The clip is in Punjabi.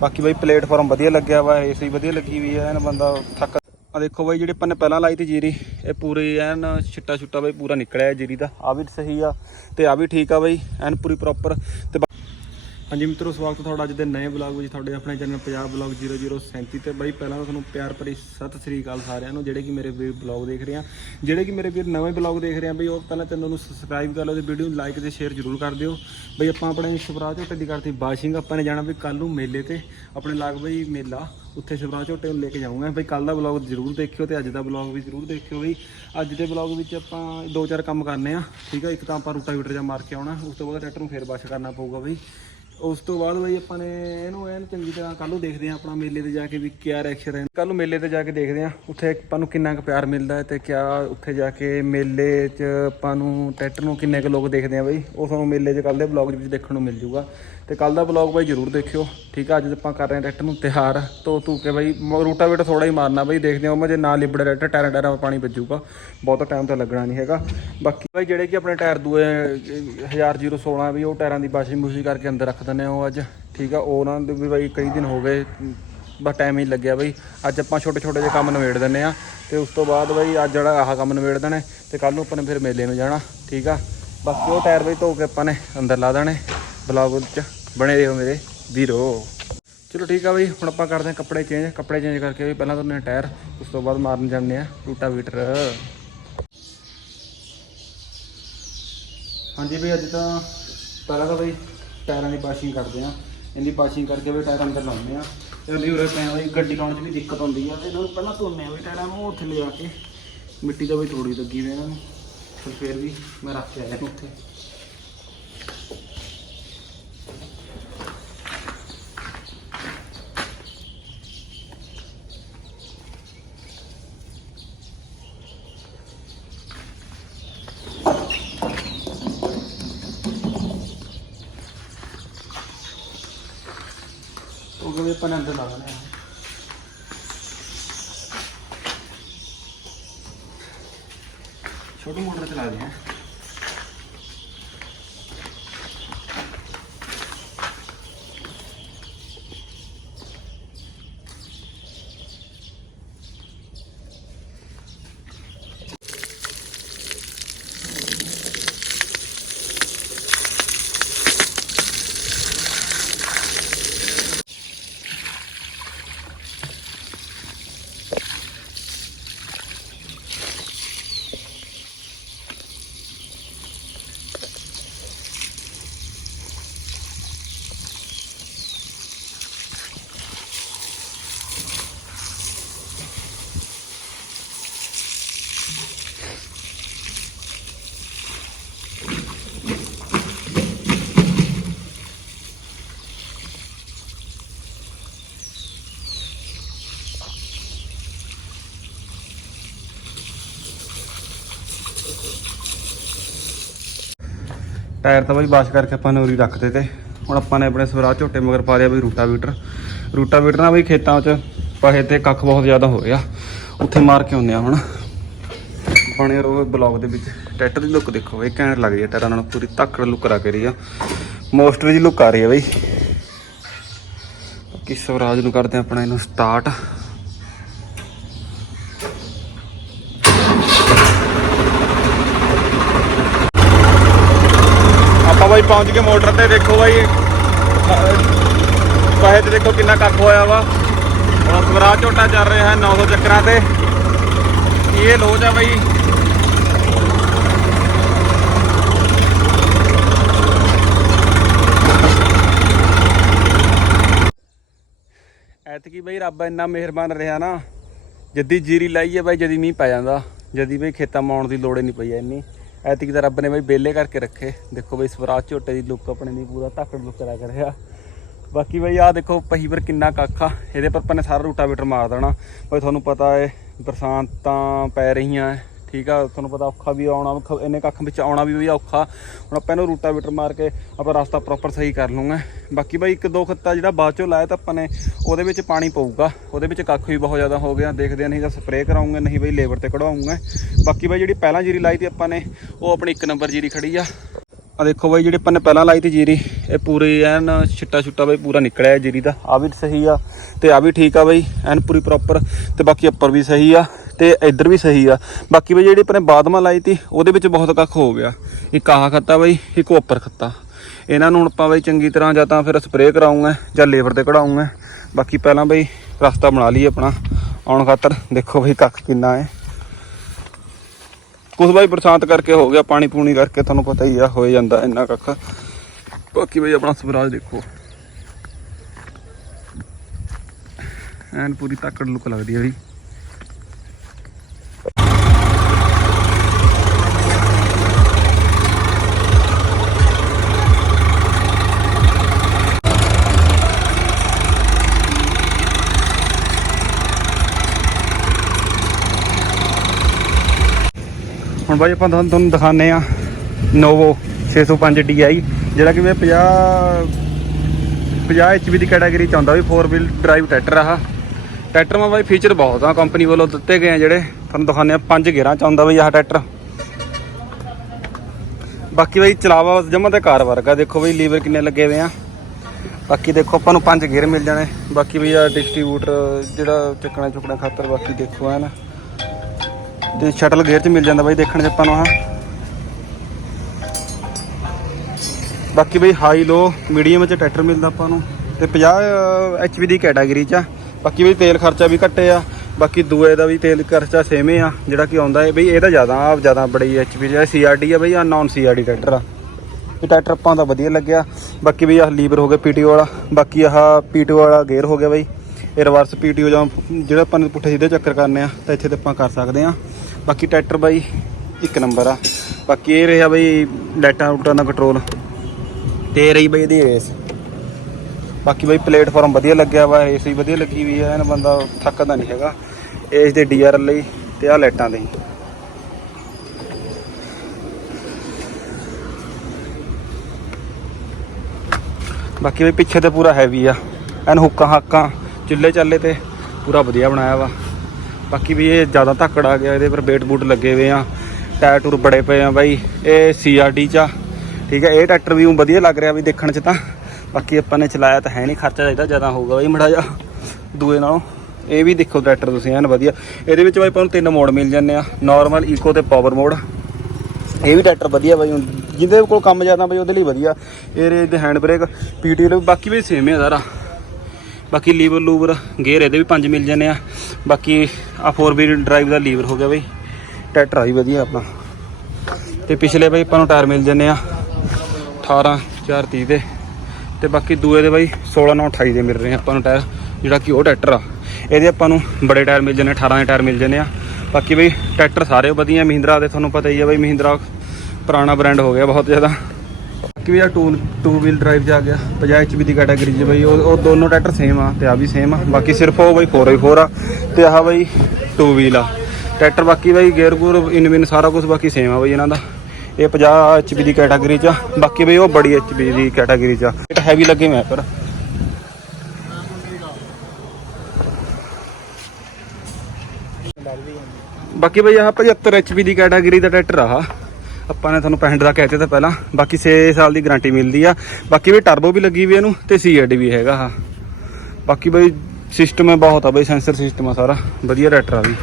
ਬਾਕੀ ਬਾਈ ਪਲੇਟਫਾਰਮ ਵਧੀਆ ਲੱਗਿਆ ਵਾ ਏਸੀ ਵਧੀਆ ਲੱਗੀ ਵੀ ਹੈ ਐਨ ਬੰਦਾ ਥੱਕ ਆ ਦੇਖੋ ਬਾਈ ਜਿਹੜੀ ਆਪਾਂ ਨੇ ਪਹਿਲਾਂ ਲਾਈ ਤੀ ਜੀਰੀ, ਇਹ ਪੂਰੀ ਐਨ ਛਿੱਟਾ ਛੁੱਟਾ ਬਾਈ ਪੂਰਾ ਨਿਕਲਿਆ ਜੀਰੀ ਦਾ। ਆ ਵੀ ਸਹੀ ਆ ਤੇ ਆ ਵੀ ਠੀਕ ਆ ਬਾਈ, ਐਨ ਪੂਰੀ ਪ੍ਰੋਪਰ ਤੇ ਬਾ- ਹਾਂਜੀ ਮਿੱਤਰੋ, ਸਵਾਗਤ ਹੈ ਤੁਹਾਡਾ ਅੱਜ ਦੇ ਨਵੇਂ ਬਲੌਗ ਵਿੱਚ। ਤੁਹਾਡੇ ਆਪਣੇ ਚੈਨਲ ਪੰਜਾਬ ਬਲੌਗ 0037 ਤੇ ਬਾਈ, ਪਹਿਲਾਂ ਤਾਂ ਤੁਹਾਨੂੰ ਪਿਆਰ ਭਰੀ ਸਤਿ ਸ੍ਰੀ ਅਕਾਲ ਸਾਰਿਆਂ ਨੂੰ, ਜਿਹੜੇ ਕਿ ਮੇਰੇ ਵੀਰ ਬਲੌਗ ਦੇਖ ਰਹੇ ਆ। ਜਿਹੜੇ ਕਿ ਮੇਰੇ ਵੀਰ ਨਵੇਂ ਬਲੌਗ ਦੇਖ ਰਹੇ ਆ, ਬਈ, ਉਹ ਪਹਿਲਾਂ ਚੈਨਲ ਨੂੰ ਸਬਸਕ੍ਰਾਈਬ ਕਰ ਲਓ ਤੇ ਵੀਡੀਓ ਨੂੰ ਲਾਈਕ ਤੇ ਸ਼ੇਅਰ ਜ਼ਰੂਰ ਕਰ ਦਿਓ। ਬਈ, ਆਪਾਂ ਆਪਣੇ ਸ਼ਿਵਰਾਜ ਝੋਟੇ ਦੀ ਕਰਤੀ ਬਾਸ਼ਿੰਗ ਆਪਾਂ ਨੇ ਜਾਣਾ ਵੀ ਕੱਲ ਨੂੰ ਮੇਲੇ ਤੇ। ਆਪਣੇ ਲਾਗ ਬਈ ਮੇਲਾ, ਉੱਥੇ ਸ਼ਿਵਰਾਜ ਝੋਟੇ ਨੂੰ ਲੈ ਕੇ ਜਾਊਂਗਾ। ਬਈ ਕੱਲ ਦਾ ਬਲੌਗ ਜ਼ਰੂਰ ਦੇਖਿਓ ਤੇ ਅੱਜ ਦਾ ਬਲੌਗ ਵੀ ਜ਼ਰੂਰ ਦੇਖਿਓ ਬਈ। ਅੱਜ ਦੇ ਬਲੌਗ ਵਿੱਚ ਆਪਾਂ ਦੋ ਚਾਰ ਕੰਮ ਕਰਨੇ ਆ, ਠੀਕ ਆ? ਇੱਕ ਤਾਂ ਆਪਾਂ ਰੂਟਾ ਵੀਟਰ ਜਾਂ ਮਾਰ ਕੇ ਆਉਣਾ, ਉਸ ਤੋਂ ਬਾਅਦ ਟਰੈਕਟਰ ਨੂੰ ਫੇਰ ਵਾਸ਼ ਕਰਨਾ ਪਊਗਾ ਬਈ। ਉਸ ਤੋਂ ਬਾਅਦ ਬਈ ਆਪਾਂ ਨੇ ਇਹਨੂੰ ਐਨ ਚੰਗੀ ਤਰ੍ਹਾਂ ਕੱਲ ਨੂੰ ਦੇਖਦੇ ਆ ਆਪਣਾ ਮੇਲੇ ਤੇ ਜਾ ਕੇ ਵੀ ਕਿਆ ਰਿਐਕਸ਼ਨ ਹੈ ਕੱਲ ਨੂੰ ਮੇਲੇ ਤੇ ਜਾ ਕੇ ਦੇਖਦੇ ਆ ਉੱਥੇ ਆਪਾਂ ਨੂੰ ਕਿੰਨਾ ਕੁ ਪਿਆਰ ਮਿਲਦਾ ਹੈ ਤੇ ਕਿਆ ਉੱਥੇ ਜਾ ਕੇ ਮੇਲੇ 'ਚ ਆਪਾਂ ਨੂੰ ਟਰੈਕਟਰ ਨੂੰ ਕਿੰਨੇ ਕੁ ਲੋਕ ਦੇਖਦੇ ਆ ਬਈ, ਉਹ ਤੁਹਾਨੂੰ ਮੇਲੇ 'ਚ ਕੱਲ ਦੇ ਬਲੌਗ ਵਿੱਚ ਦੇਖਣ ਨੂੰ ਮਿਲ ਜੂਗਾ। ਤੇ ਕੱਲ ਦਾ ਬਲੌਗ ਬਾਈ ਜ਼ਰੂਰ ਦੇਖਿਓ। ਠੀਕ ਆ, ਅੱਜ ਆਪਾਂ ਕਰ ਰਹੇ ਹਾਂ ਟਰੈਕਟਰ ਨੂੰ ਤਿਆਰ ਧੋ ਧੂ ਕੇ ਬਾਈ ਰੂਟਾ ਵੇਟ ਥੋੜਾ ਹੀ ਮਾਰਨਾ ਬਾਈ, ਦੇਖਦੇ ਹਾਂ ਉਹ ਜੇ ਨਾ ਲਿਬੜ ਟਰੈਕਟਰ ਟਾਇਰਾਂ ਟਾਇਰਾਂ ਪਾਣੀ ਵੱਜੂਗਾ। ਬਹੁਤਾ ਟਾਈਮ ਤਾਂ ਲੱਗਣਾ ਨਹੀਂ ਹੈਗਾ। ਬਾਕੀ ਬਾਈ ਜਿਹੜੇ ਕਿ ਆਪਣੇ ਟਾਇਰ ਦੂਏ 1016 ਵੀ ਉਹ ਟਾਇਰਾਂ ਦੀ ਵਾਸ਼ਿੰਗ ਮੂਸ਼ਿੰਗ ਕਰਕੇ ਅੰਦਰ ਰੱਖ ਦਿੰਦੇ ਆ ਉਹ ਅੱਜ। ਠੀਕ ਆ ਉਹਨਾਂ ਦੇ ਵੀ ਬਾਈ ਕਈ ਦਿਨ ਹੋ ਗਏ, ਬਸ ਟਾਈਮ ਹੀ ਲੱਗਿਆ ਬਈ। ਅੱਜ ਆਪਾਂ ਛੋਟੇ ਛੋਟੇ ਜਿਹੇ ਕੰਮ ਨਿਬੇੜ ਦਿੰਨੇ ਆ ਤੇ ਉਸ ਤੋਂ ਬਾਅਦ ਬਈ ਅੱਜ ਜਿਹੜਾ ਆਹ ਕੰਮ ਨਿਬੇੜ ਦੇਣੇ ਤੇ ਕੱਲ ਨੂੰ ਆਪਾਂ ਨੇ ਫਿਰ ਮੇਲੇ ਨੂੰ ਜਾਣਾ। ਠੀਕ ਆ, ਬਾਕੀ ਉਹ ਟਾਇਰ ਬਈ ਧੋ ਕੇ ਆਪਾਂ ਨੇ ਅੰਦਰ ਲਾ ਦੇਣੇ ਬਲੌਗ ਵਿੱਚ ਬਣੇ ਰਹੋ ਮੇਰੇ ਵੀਰੋ। ਚਲੋ ਠੀਕ ਆ ਬਈ, ਹੁਣ ਆਪਾਂ ਕਰਦੇ ਹਾਂ ਕੱਪੜੇ ਚੇਂਜ ਕੱਪੜੇ ਚੇਂਜ ਕਰਕੇ ਵੀ ਪਹਿਲਾਂ ਤੁਹਾਨੂੰ ਟਾਇਰ ਉਸ ਤੋਂ ਬਾਅਦ ਮਾਰਨ ਜਾਂਦੇ ਆ ਟੂਟਾ ਵੀਟਰ ਹਾਂਜੀ ਬਈ, ਅੱਜ ਤਾਂ ਪਹਿਲਾਂ ਤਾਂ ਬਈ ਟਾਇਰਾਂ ਦੀ ਪਾਸ਼ਿੰਗ ਕਰਦੇ ਆ ਇਹਦੀ ਪਾਸ਼ਿੰਗ ਕਰਕੇ ਵੀ ਟਾਇਰ ਅੰਦਰ ਲਾਉਂਦੇ ਆ ਤੇ ਲਈ ਉਰੇ ਪਏ ਆ ਬਈ, ਗੱਡੀ ਲਾਉਣ 'ਚ ਵੀ ਦਿੱਕਤ ਆਉਂਦੀ ਆ। ਤੇ ਇਹਨਾਂ ਨੂੰ ਪਹਿਲਾਂ ਧੋਨੇ ਆ ਬਈ ਟਾਇਰਾਂ ਨੂੰ, ਉੱਥੇ ਲਿਆ ਕੇ। ਮਿੱਟੀ ਦਾ ਵੀ ਥੋੜੀ ਲੱਗੀ ਹੋਈ ਇਹਨਾਂ ਨੂੰ। ਫਿਰ ਵੀ ਮੈਂ ਰੱਖ ਕੇ ਆਇਆ ਉੱਥੇ ਉਹ ਆਪਾਂ ਨੇ ਅੰਦਰ ਲਾ ਦੇਣਾ ਹੈ। ਮੋਟਰ ਚਲਾ ਦੇ ਟਾਇਰ ਤਾਂ ਬਾਈ ਵਾਸ਼ ਕਰਕੇ ਆਪਾਂ ਨੇ ਉਰੀ ਰੱਖਦੇ ਤੇ। ਹੁਣ ਆਪਾਂ ਨੇ ਆਪਣੇ ਸਵਰਾਜ ਝੋਟੇ ਮਗਰ ਪਾ ਲਿਆ ਬਈ ਰੂਟਾਵੀਟਰ। ਰੂਟਾਵੀਟਰ ਨਾਲ ਬਈ ਖੇਤਾਂ 'ਚ ਪਹੇ ਤੇ ਕੱਖ ਬਹੁਤ ਜ਼ਿਆਦਾ ਹੋ ਗਿਆ। ਉੱਥੇ ਮਾਰ ਕੇ ਆਉਂਦੇ ਆ ਹੁਣ। ਬਣੇ ਰੋ ਬਲੌਗ ਦੇ ਵਿੱਚ। ਟਰੈਕਟਰ ਦੀ ਲੁੱਕ ਦੇਖੋ ਇਹ ਘੈਂਟ ਲੱਗਦੀ ਹੈ ਟਾਇਰਾਂ ਨਾਲ। ਪੂਰੀ ਧੱਕੜ ਲੁੱਕ ਰਾ ਕੇ ਰਹੀ ਆ। ਮੋਸਟਰ ਦੀ ਲੁੱਕ ਆ ਰਹੀ ਹੈ ਬਈ। ਬਾਕੀ ਸਵਰਾਜ ਨੂੰ ਕਰਦੇ ਆ ਆਪਣਾ ਇਹਨੂੰ ਸਟਾਰਟ ਆਪਾਂ ਬਾਈ, ਪਹੁੰਚ ਗਏ ਮੋਟਰ ਤੇ। ਦੇਖੋ ਬਾਈ ਪਾਹੇ ਤੇ ਦੇਖੋ ਕਿੰਨਾ ਕੱਖ ਹੋਇਆ ਵਾ। ਹੁਣ ਸਵਰਾਜ ਝੋਟਾ ਚੱਲ ਰਿਹਾ ਹੈ 900 ਚੱਕਰਾਂ ਤੇ। ਇਹ ਲੋਜ ਆ ਬਾਈ? ਐਤਕੀ ਬਈ ਰੱਬ ਇੰਨਾ ਮਿਹਰਬਾਨ ਰਿਹਾ ਨਾ। ਜਦੀ ਜੀਰੀ ਲਾਈ ਹੈ ਬਾਈ, ਜਦੀ ਮੀਂਹ ਪੈ ਜਾਂਦਾ। ਜਦੀ ਬਈ ਖੇਤਾਂ ਮਾਉਣ ਦੀ ਲੋੜ ਹੀ ਨਹੀਂ ਪਈ ਇੰਨੀ। ਐਤਕੀ ਤਾਂ ਰੱਬ ਨੇ ਬਈ ਬੇਲੇ ਕਰਕੇ ਰੱਖੇ। ਦੇਖੋ ਬਈ ਸਵਰਾਜ ਝੋਟੇ ਦੀ ਲੁੱਕ ਆਪਣੇ ਦੀ, ਪੂਰਾ ਧਾਕੜ ਲੁੱਕ ਕਰਾ ਕਰਿਆ। ਬਾਕੀ ਬਈ ਆਹ ਦੇਖੋ ਪਹੀ ਪਰ ਕਿੰਨਾ ਕੱਖ ਆ। ਇਹਦੇ ਪਰ ਆਪਾਂ ਨੇ ਸਾਰਾ ਰੂਟਾਵੇਟਰ ਮਾਰ ਦੇਣਾ। ਬਈ ਤੁਹਾਨੂੰ ਪਤਾ ਹੈ ਬਰਸਾਤਾਂ ਪੈ ਰਹੀਆਂ ਠੀਕ ਆ, ਤੁਹਾਨੂੰ ਪਤਾ ਔਖਾ ਵੀ ਆਉਣਾ, ਔਖਾ- ਇੰਨੇ ਕੱਖ ਵਿੱਚ ਆਉਣਾ ਵੀ ਵੀ ਔਖਾ। ਹੁਣ ਆਪਾਂ ਇਹਨੂੰ ਰੂਟਾਵੇਟਰ ਮਾਰ ਕੇ ਆਪਾਂ ਰਸਤਾ ਪ੍ਰੋਪਰ ਸਹੀ ਕਰ ਲੂੰਗਾ ਬਾਕੀ ਬਾਈ ਇੱਕ ਦੋ ਖੱਤਾ ਜਿਹੜਾ ਬਾਅਦ ਚੋਂ ਲਾਇਆ ਤਾਂ ਆਪਾਂ ਨੇ, ਉਹਦੇ ਵਿੱਚ ਪਾਣੀ ਪਊਗਾ। ਉਹਦੇ ਵਿੱਚ ਕੱਖ ਵੀ ਬਹੁਤ ਜ਼ਿਆਦਾ ਹੋ ਗਿਆ, ਦੇਖਦੇ ਆ, ਨਹੀਂ ਤਾਂ ਸਪਰੇਅ ਕਰਾਉਂਗੇ, ਨਹੀਂ ਬਈ ਲੇਬਰ ਤੇ ਕਢਵਾਉਂਗਾ। ਬਾਕੀ ਬਾਈ ਜਿਹੜੀ ਪਹਿਲਾਂ ਜੀਰੀ ਲਾਈ ਤੀ ਆਪਾਂ ਨੇ, ਉਹ ਆਪਣੀ ਇੱਕ ਨੰਬਰ ਜੀਰੀ ਖੜੀ ਆ। ਆ ਦੇਖੋ ਬਾਈ ਜਿਹੜੇ ਆਪਾਂ ਨੇ ਪਹਿਲਾਂ ਲਾਈ ਤੀ ਜੀਰੀ, ਇਹ ਪੂਰੀ ਐਨ ਛਿੱਟਾ ਛੁੱਟਾ ਬਾਈ ਪੂਰਾ ਨਿਕਲਿਆ ਜੀਰੀ ਦਾ। ਆ ਵੀ ਸਹੀ ਆ, ਤੇ ਆ ਵੀ ਠੀਕ ਆ ਬਾਈ, ਐਨ ਪੂਰੀ ਪ੍ਰੋਪਰ ਤੇ ਬਾਕੀ ਉੱਪਰ ਵੀ ਸਹੀ ਆ। ਤੇ ਇੱਧਰ ਵੀ ਸਹੀ ਆ। ਬਾਕੀ ਬਈ ਜਿਹੜੀ ਆਪਣੇ ਨੇ ਬਾਦਮਾ ਲਾਈ ਤੀ, ਉਹਦੇ ਵਿੱਚ ਬਹੁਤ ਕੱਖ ਹੋ ਗਿਆ। ਇੱਕ ਆਹ ਖੱਤਾ ਬਾਈ, ਇੱਕ ਉੱਪਰ ਖੱਤਾ। ਇਹਨਾਂ ਨੂੰ ਹੁਣ ਆਪਾਂ ਬਈ ਚੰਗੀ ਤਰ੍ਹਾਂ ਜਾਂ ਤਾਂ ਫਿਰ ਸਪਰੇਅ ਕਰਾਉਂਗਾ, ਜਾਂ ਲੇਬਰ ਤੇ ਕਢਾਉਂਗਾ। ਬਾਕੀ ਪਹਿਲਾਂ ਬਈ ਰਸਤਾ ਬਣਾ ਲਈ ਆਪਣਾ। ਆਉਣ ਖਾਤਰ ਦੇਖੋ ਬਈ ਕੱਖ ਕਿੰਨਾ ਹੈ। ਕੁਝ ਬਾਈ ਬਰਸਾਤ ਕਰਕੇ ਹੋ ਗਿਆ, ਪਾਣੀ ਪੂਣੀ ਕਰਕੇ ਤੁਹਾਨੂੰ ਪਤਾ ਹੀ ਆ, ਹੋ ਜਾਂਦਾ ਇੰਨਾ ਕੱਖ। ਬਾਕੀ ਬਈ ਆਪਣਾ ਸਵਰਾਜ ਦੇਖੋ। ਐਨ ਪੂਰੀ ਤਾਕੜ ਲੁੱਕ ਲੱਗਦੀ ਹੈ ਬਈ। ਹੁਣ ਬਾਈ ਆਪਾਂ ਤੁਹਾਨੂੰ ਤੁਹਾਨੂੰ ਦਿਖਾਣੇ ਆ ਨੋਵੋ 605 Di ਜਿਹੜਾ ਕਿ ਵੀ 50 50 HP ਦੀ ਕੈਟਾਗਰੀ ਚ ਆਉਂਦਾ ਵੀ 4 ਵੀਲ ਡਰਾਈਵ ਟਰੈਕਟਰ ਆ ਆਹ। ਟਰੈਕਟਰ ਮਾ ਬਾਈ ਫੀਚਰ ਬਹੁਤ ਆ ਕੰਪਨੀ ਵੱਲੋਂ ਦਿੱਤੇ ਗਏ ਆ ਜਿਹੜੇ। ਤੁਹਾਨੂੰ ਦਿਖਾਣੇ ਆ ਪੰਜ ਗੇਅਰਾਂ ਚ ਆਉਂਦਾ ਬਈ ਆਹ ਟਰੈਕਟਰ ਬਾਕੀ ਬਾਈ ਚਲਾਵਾ ਜਮਾ ਤੇ ਕਾਰ ਵਰਗਾ, ਦੇਖੋ ਬਈ ਲੀਵਰ ਕਿੰਨੇ ਲੱਗੇ ਹੋਏ ਆ। ਬਾਕੀ ਦੇਖੋ ਆਪਾਂ ਨੂੰ ਪੰਜ ਗੇਅਰ ਮਿਲ ਜਾਣੇ। ਬਾਕੀ ਵੀ ਆ ਡਿਸਟ੍ਰੀਬਿਊਟਰ ਜਿਹੜਾ ਚੱਕਣਾ ਚੁੱਕਣਾ ਖਾਤਰ ਬਾਕੀ ਦੇਖੋ, ਹੈ ਨਾ। ਤੇ ਸ਼ਟਲ ਗੇਅਰ ਚ ਮਿਲ ਜਾਂਦਾ ਬਾਈ ਦੇਖਣ ਚ ਆਪਾਂ ਨੂੰ ਆਹ। ਬਾਕੀ ਬਈ ਹਾਈ ਲੋ ਮੀਡੀਅਮ ਚ ਟਰੈਕਟਰ ਮਿਲਦਾ ਆਪਾਂ ਨੂੰ। ਤੇ 50 ਐਚਪੀ ਦੀ ਕੈਟਾਗਰੀ ਚ ਆ। ਬਾਕੀ ਬਈ ਤੇਲ ਖਰਚਾ ਵੀ ਘੱਟੇ ਆ। ਬਾਕੀ ਦੂਏ ਦਾ ਵੀ ਤੇਲ ਖਰਚਾ ਸੇਮ ਆ, ਜਿਹੜਾ ਕਿ ਆਉਂਦਾ ਹੈ ਬਈ, ਇਹ ਤਾਂ ਜ਼ਿਆਦਾ ਆ ਜ਼ਿਆਦਾ ਬੜੀ ਐਚਪੀ ਦੀ ਸੀਆਰਡੀ ਆ। ਬਈ ਆ ਨਾਨ ਸੀਆਰਡੀ ਟਰੈਕਟਰ ਆ। ਇਹ ਟਰੈਕਟਰ ਆਪਾਂ ਦਾ ਵਧੀਆ ਲੱਗਿਆ। ਬਾਕੀ ਬਈ ਆਹ ਲੀਵਰ ਹੋ ਗਿਆ ਪੀਟੀਓ ਵਾਲਾ। ਬਾਕੀ ਆਹ ਪੀਟੀਓ ਵਾਲਾ ਗੇਅਰ ਹੋ ਗਿਆ ਬਈ। ਇਹ ਰਿਵਰਸ ਪੀਟੀਓ ਜਾਂ ਜਿਹੜਾ ਆਪਾਂ ਨੇ ਪੁੱਠੇ ਸਿੱਧੇ ਚੱਕਰ ਕਰਨੇ ਆ, ਤਾਂ ਇੱਥੇ ਤੇ ਆਪਾਂ ਕਰ ਸਕਦੇ ਆ। ਬਾਕੀ ਟਰੈਕਟਰ ਬਾਈ ਇੱਕ ਨੰਬਰ ਆ। ਬਾਕੀ ਇਹ ਰਿਹਾ ਬਈ ਲਾਈਟਾਂ ਰੂਟਾਂ ਦਾ ਕੰਟਰੋਲ ਤੇ ਇਹ ਰਹੀ ਬਈ ਇਹਦੀ ਰੇਸ ਬਾਕੀ ਬਈ ਪਲੇਟਫਾਰਮ ਵਧੀਆ ਲੱਗਿਆ ਵਾ ਏਸ ਵੀ ਵਧੀਆ ਲੱਗੀ ਵੀ ਆ, ਇਹਨਾਂ ਬੰਦਾ ਥੱਕਦਾ ਨਹੀਂ ਹੈਗਾ। ਇਸ ਦੇ ਡੀਆਰਐਲ ਲਈ ਤੇ ਆ ਲਾਈਟਾਂ ਦੇ। ਬਾਕੀ ਵੀ ਪਿੱਛੇ ਤੇ ਪੂਰਾ ਹੈਵੀ ਆ। ਐਨ ਹੁੱਕਾਂ ਹਾਕਾਂ ਚੁੱਲ੍ਹੇ ਚੱਲੇ ਤੇ ਪੂਰਾ ਵਧੀਆ ਬਣਾਇਆ ਵਾ। ਬਾਕੀ ਵੀ ਇਹ ਜ਼ਿਆਦਾ ਧੱਕੜ ਆ ਗਿਆ, ਇਹਦੇ ਪਰ ਬੇਟ ਬੂਟ ਲੱਗੇ ਹੋਏ ਆ। ਟਾਇਰ ਟੂਰ ਬੜੇ ਪਏ ਆ ਬਾਈ, ਇਹ ਸੀਆਰਡੀ ਚ ਆ। ਠੀਕ ਹੈ ਇਹ ਟਰੈਕਟਰ ਵੀ ਊਂ ਵਧੀਆ ਲੱਗ ਰਿਹਾ ਵੀ ਦੇਖਣ ਚ ਤਾਂ। ਬਾਕੀ ਆਪਾਂ ਨੇ ਚਲਾਇਆ ਤਾਂ ਹੈ ਨਹੀਂ ਖਰਚਾ ਚਾਹੀਦਾ ਜ਼ਿਆਦਾ ਹੋਊਗਾ ਬਾਈ ਮੜਾ ਜਾ ਦੂਏ ਨਾਲੋਂ। ਇਹ ਵੀ ਦੇਖੋ ਟਰੈਕਟਰ ਤੁਸੀਂ, ਐਨ ਵਧੀਆ। ਇਹਦੇ ਵਿੱਚ ਬਾਈ ਆਪਾਂ ਨੂੰ ਤਿੰਨ ਮੋਡ ਮਿਲ ਜਾਂਦੇ ਆ ਨਾਰਮਲ ਈਕੋ ਤੇ ਪਾਵਰ ਮੋਡ ਇਹ ਵੀ ਟਰੈਕਟਰ ਵਧੀਆ ਬਾਈ ਜਿਹਦੇ ਕੋਲ ਕੰਮ ਜ਼ਿਆਦਾ ਬਾਈ, ਉਹਦੇ ਲਈ ਵਧੀਆ। ਇਹ ਰੇਜ ਦੇ ਹੈਂਡ ਬ੍ਰੇਕ ਪੀਟੀ ਲਈ ਬਾਕੀ ਵੀ ਸੇਮ ਹੈ ਸਾਰਾ। ਬਾਕੀ ਲੀਵਰ ਲੂਵਰ ਗੇਅਰ ਇਹਦੇ ਵੀ ਪੰਜ ਮਿਲ ਜਾਂਦੇ ਆ। ਬਾਕੀ ਆ 4 ਵੀਲ ਡਰਾਈਵ ਦਾ ਲੀਵਰ ਹੋ ਗਿਆ ਬਈ। ਟਰੈਕਟਰ ਆ ਵੀ ਵਧੀਆ ਆਪਣਾ। ਤੇ ਪਿਛਲੇ ਬਾਈ ਆਪਾਂ ਨੂੰ ਟਾਇਰ ਮਿਲ ਜਾਂਦੇ ਆ 18 430 ਦੇ। ਤੇ ਬਾਕੀ ਦੂਏ ਦੇ ਬਾਈ 16 9 28 ਦੇ ਮਿਲ ਰਹੇ ਆਪਾਂ ਨੂੰ ਟਾਇਰ, ਜਿਹੜਾ ਕਿ ਉਹ ਟਰੈਕਟਰ ਆ। ਇਹਦੇ ਆਪਾਂ ਨੂੰ ਬੜੇ ਟਾਇਰ ਮਿਲ ਜਾਂਦੇ 18 ਦੇ ਟਾਇਰ ਮਿਲ ਜਾਂਦੇ ਆ। ਬਾਕੀ ਬਈ ਟਰੈਕਟਰ ਸਾਰੇ ਵਧੀਆ, ਮਹਿੰਦਰਾ ਦੇ ਤੁਹਾਨੂੰ ਪਤਾ ਹੀ ਆ ਬਈ, ਮਹਿੰਦਰਾ ਪੁਰਾਣਾ ਬ੍ਰਾਂਡ ਹੋ ਗਿਆ ਬਹੁਤ ਜ਼ਿਆਦਾ। ਬਾਕੀ ਵੀ ਆ ਟੂ ਟੂ ਵੀਲ ਡਰਾਈਵ ਜਾ ਗਿਆ 50 ਐਚਪੀ ਦੀ ਕੈਟਾਗਰੀ 'ਚ ਬਈ, ਉਹ ਉਹ ਦੋਨੋਂ ਟਰੈਕਟਰ ਸੇਮ ਆ, ਤੇ ਆ ਵੀ ਸੇਮ ਆ, ਬਾਕੀ ਸਿਰਫ ਉਹ ਬਈ 4x4 ਆ, ਤੇ ਆਹ ਬਈ ਟੂ ਵੀਲ ਆ। ਟਰੈਕਟਰ ਬਾਕੀ ਬਈ ਗੇਅਰ ਗੂਰ ਇਨਵਿਨ ਸਾਰਾ ਕੁਝ ਬਾਕੀ ਸੇਮ ਆ ਬਈ ਇਹਨਾਂ ਦਾ। ਇਹ 50 ਐਚਪੀ ਦੀ ਕੈਟਾਗਰੀ 'ਚ ਆ, ਬਾਕੀ ਬਈ ਉਹ ਬੜੀ ਐਚਪੀ ਦੀ ਕੈਟਾਗਰੀ 'ਚ ਆ। ਇਹ ਹੈਵੀ ਲੱਗੇ ਮੈਂ ਪਰ ਬਾਕੀ ਬਈ ਆਹ 75 ਐਚਪੀ ਦੀ ਕੈਟਾਗਰੀ ਦਾ ਟਰੈਕਟਰ ਆ ਆਹ। ਆਪਾਂ ਨੇ ਤੁਹਾਨੂੰ 65 ਦਾ ਕਹਿਤੇ ਤਾਂ ਪਹਿਲਾਂ। ਬਾਕੀ 6 ਸਾਲ ਦੀ ਗਾਰੰਟੀ ਮਿਲਦੀ ਆ। ਬਾਕੀ ਵੀ ਟਰਬੋ ਵੀ ਲੱਗੀ ਵੀ ਇਹਨੂੰ ਤੇ ਸੀਐਡ ਵੀ ਹੈਗਾ ਆ। ਬਾਕੀ ਬਈ ਸਿਸਟਮ ਹੈ ਬਹੁਤ ਆ ਬਈ ਸੈਂਸਰ ਸਿਸਟਮ ਆ ਸਾਰਾ। ਵਧੀਆ ਟਰੈਕਟਰ ਆ ਵੀ